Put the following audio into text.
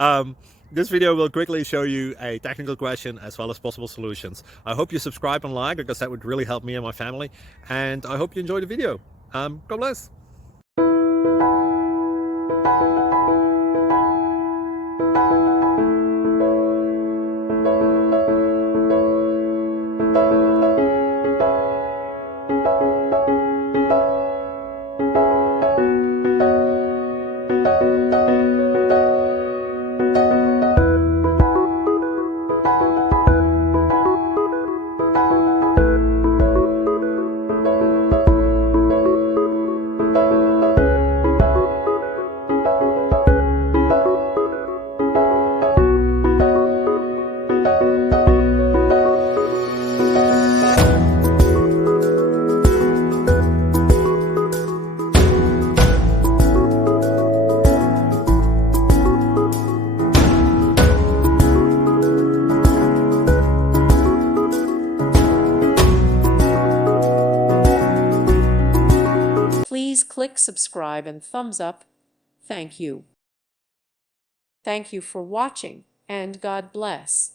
um, this video will quickly show you a technical question as well as possible solutions. I hope you subscribe and like, because that would really help me and my family. And I hope you enjoy the video. God bless. Please click subscribe and thumbs up. Thank you. Thank you for watching, and God bless.